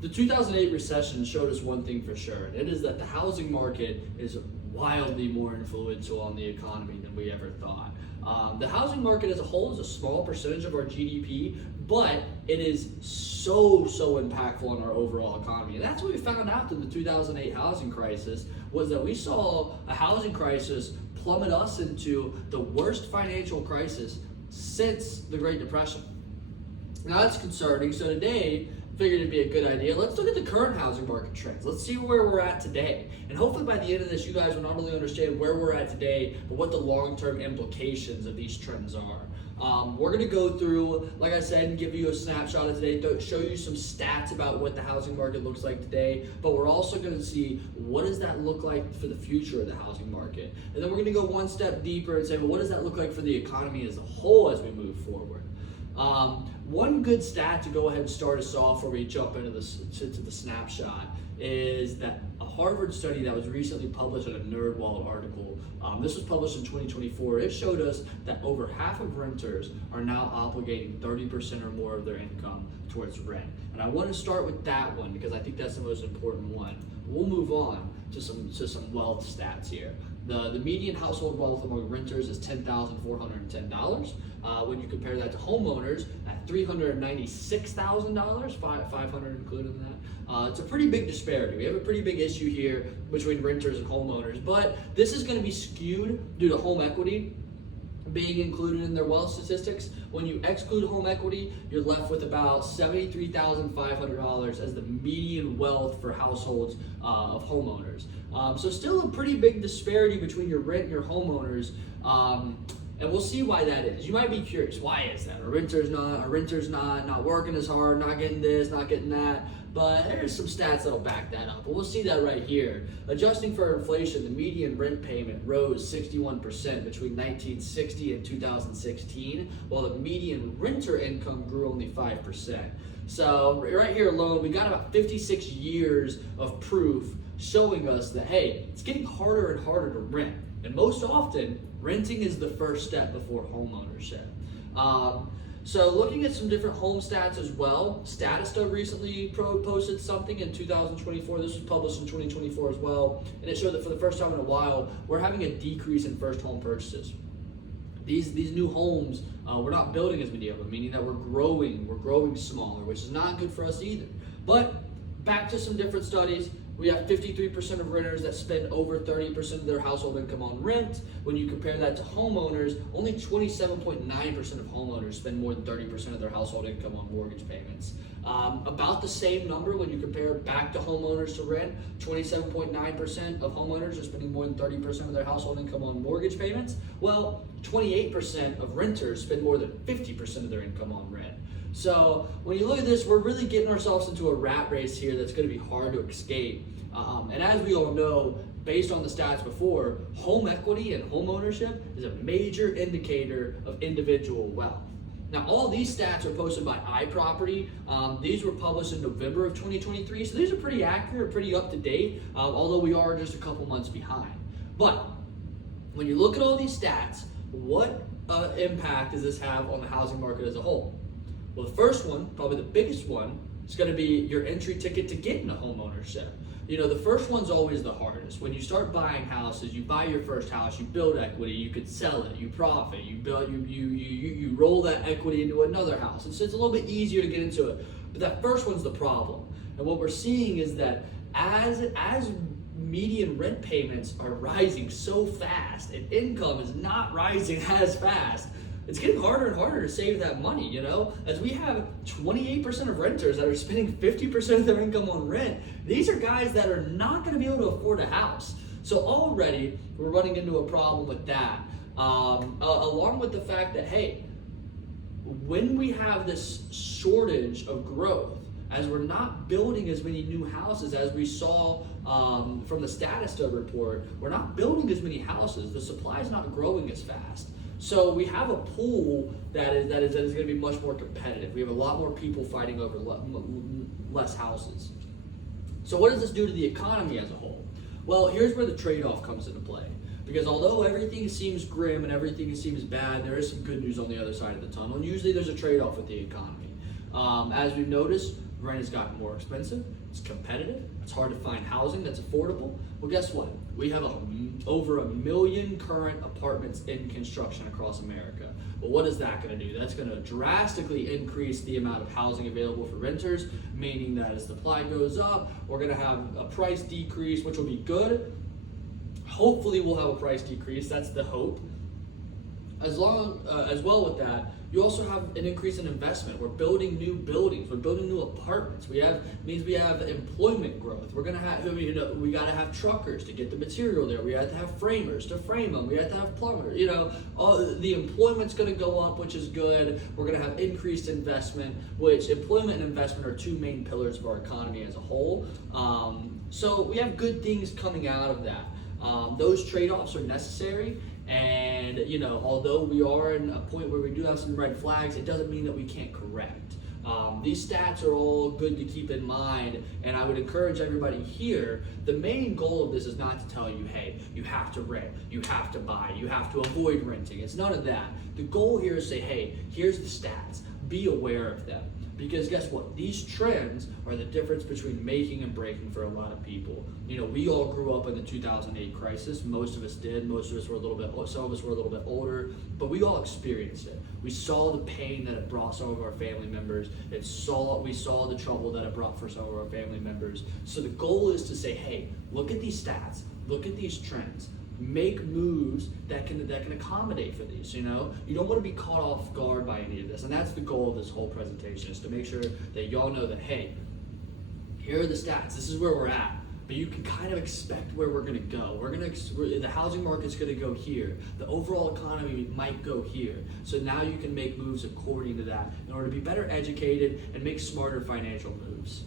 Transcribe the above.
The 2008 recession showed us one thing for sure, and it is that the housing market is wildly more influential on the economy than we ever thought. The housing market as a whole is a small percentage of our GDP, but it is so impactful on our overall economy. And that's what we found out through the 2008 housing crisis, was that we saw a housing crisis plummet us into the worst financial crisis since the Great Depression. Now that's concerning. So today, figured it'd be a good idea. Let's look at the current housing market trends. Let's see where we're at today. And hopefully by the end of this, you guys will not only understand where we're at today, but what the long-term implications of these trends are. We're going to go through, like I said, and give you a snapshot of today, show you some stats about what the housing market looks like today, but we're also going to see what does that look like for the future of the housing market. And then we're going to go one step deeper and say, well, what does that look like for the economy as a whole as we move forward? One good stat to go ahead and start us off before we jump into the snapshot is that a Harvard study that was recently published in a NerdWallet article, this was published in 2024, it showed us that over half of renters are now obligating 30% or more of their income towards rent. And I want to start with that one because I think that's the most important one. We'll move on to some wealth stats here. The median household wealth among renters is $10,410. When you compare that to homeowners at $396,000, 500 included in that. It's a pretty big disparity. We have a pretty big issue here between renters and homeowners, but this is going to be skewed due to home equity being included in their wealth statistics. When you exclude home equity, you're left with about $73,500 as the median wealth for households of homeowners. So still a pretty big disparity between your rent and your homeowners. And we'll see why that is. You might be curious, why is that? Are renters not working as hard, not getting this, not getting that? But there's some stats that'll back that up. But we'll see that right here. Adjusting for inflation, the median rent payment rose 61% between 1960 and 2016, while the median renter income grew only 5%. So right here alone, we got about 56 years of proof showing us that, hey, it's getting harder and harder to rent. And most often, renting is the first step before homeownership. So looking at some different home stats as well, Statista recently posted something in 2024. This was published in 2024 as well. And it showed that for the first time in a while, we're having a decrease in first home purchases. These new homes, we're not building as many of them, meaning that we're growing smaller, which is not good for us either. But back to some different studies. We have 53% of renters that spend over 30% of their household income on rent. When you compare that to homeowners, only 27.9% of homeowners spend more than 30% of their household income on mortgage payments. About the same number when you compare back to homeowners to rent, 27.9% of homeowners are spending more than 30% of their household income on mortgage payments. Well, 28% of renters spend more than 50% of their income on rent. So when you look at this, we're really getting ourselves into a rat race here that's going to be hard to escape. And as we all know, based on the stats before, home equity and home ownership is a major indicator of individual wealth. Now, all these stats are posted by iProperty. These were published in November of 2023, so these are pretty accurate, pretty up to date, although we are just a couple months behind. But when you look at all these stats, what impact does this have on the housing market as a whole? Well, the first one, probably the biggest one, is going to be your entry ticket to get into home ownership. You know, the first one's always the hardest. When you start buying houses, you buy your first house, you build equity, you could sell it, you profit, you build, you roll that equity into another house. It's a little bit easier to get into it, but that first one's the problem. And what we're seeing is that as median rent payments are rising so fast and income is not rising as fast, it's getting harder and harder to save that money, you know? As we have 28% of renters that are spending 50% of their income on rent, these are guys that are not gonna be able to afford a house. So already, we're running into a problem with that. Along with the fact that, hey, when we have this shortage of growth, as we're not building as many new houses as we saw from the Statista report, we're not building as many houses. The supply is not growing as fast. So we have a pool that is going to be much more competitive. We have a lot more people fighting over less houses. So what does this do to the economy as a whole? Well, here's where the trade-off comes into play. Because although everything seems grim and everything seems bad, there is some good news on the other side of the tunnel. And usually there's a trade-off with the economy. As we've noticed, Rent has gotten more expensive, it's competitive, it's hard to find housing that's affordable. Well, guess what? We have over 1 million current apartments in construction across America. Well, what is that going to do? That's going to drastically increase the amount of housing available for renters, meaning that as supply goes up, we're going to have a price decrease, which will be good. Hopefully we'll have a price decrease, that's the hope. As well with that, you also have an increase in investment. We're building new buildings. We're building new apartments. We have employment growth. We're gonna have, we gotta have truckers to get the material there. We have to have framers to frame them. We have to have plumbers. The employment's gonna go up, which is good. We're gonna have increased investment, which employment and investment are two main pillars of our economy as a whole. So we have good things coming out of that. Those trade-offs are necessary. And although we are in a point where we do have some red flags, it doesn't mean that we can't correct. These stats are all good to keep in mind, and I would encourage everybody here, the main goal of this is not to tell you, hey, you have to rent, you have to buy, you have to avoid renting. It's none of that. The goal here is to say, hey, here's the stats, be aware of them. Because guess what? These trends are the difference between making and breaking for a lot of people. We all grew up in the 2008 crisis. Most of us did. Most of us were some of us were a little bit older, but we all experienced it. We saw the pain that it brought some of our family members. We saw the trouble that it brought for some of our family members. So the goal is to say, hey, look at these stats, look at these trends. Make moves that can accommodate for these. You don't want to be caught off guard by any of this, and that's the goal of this whole presentation, is to make sure that y'all know that, hey, here are the stats, this is where we're at, but you can kind of expect where we're going to go. The housing market's going to go here, the overall economy might go here, so now you can make moves according to that in order to be better educated and make smarter financial moves.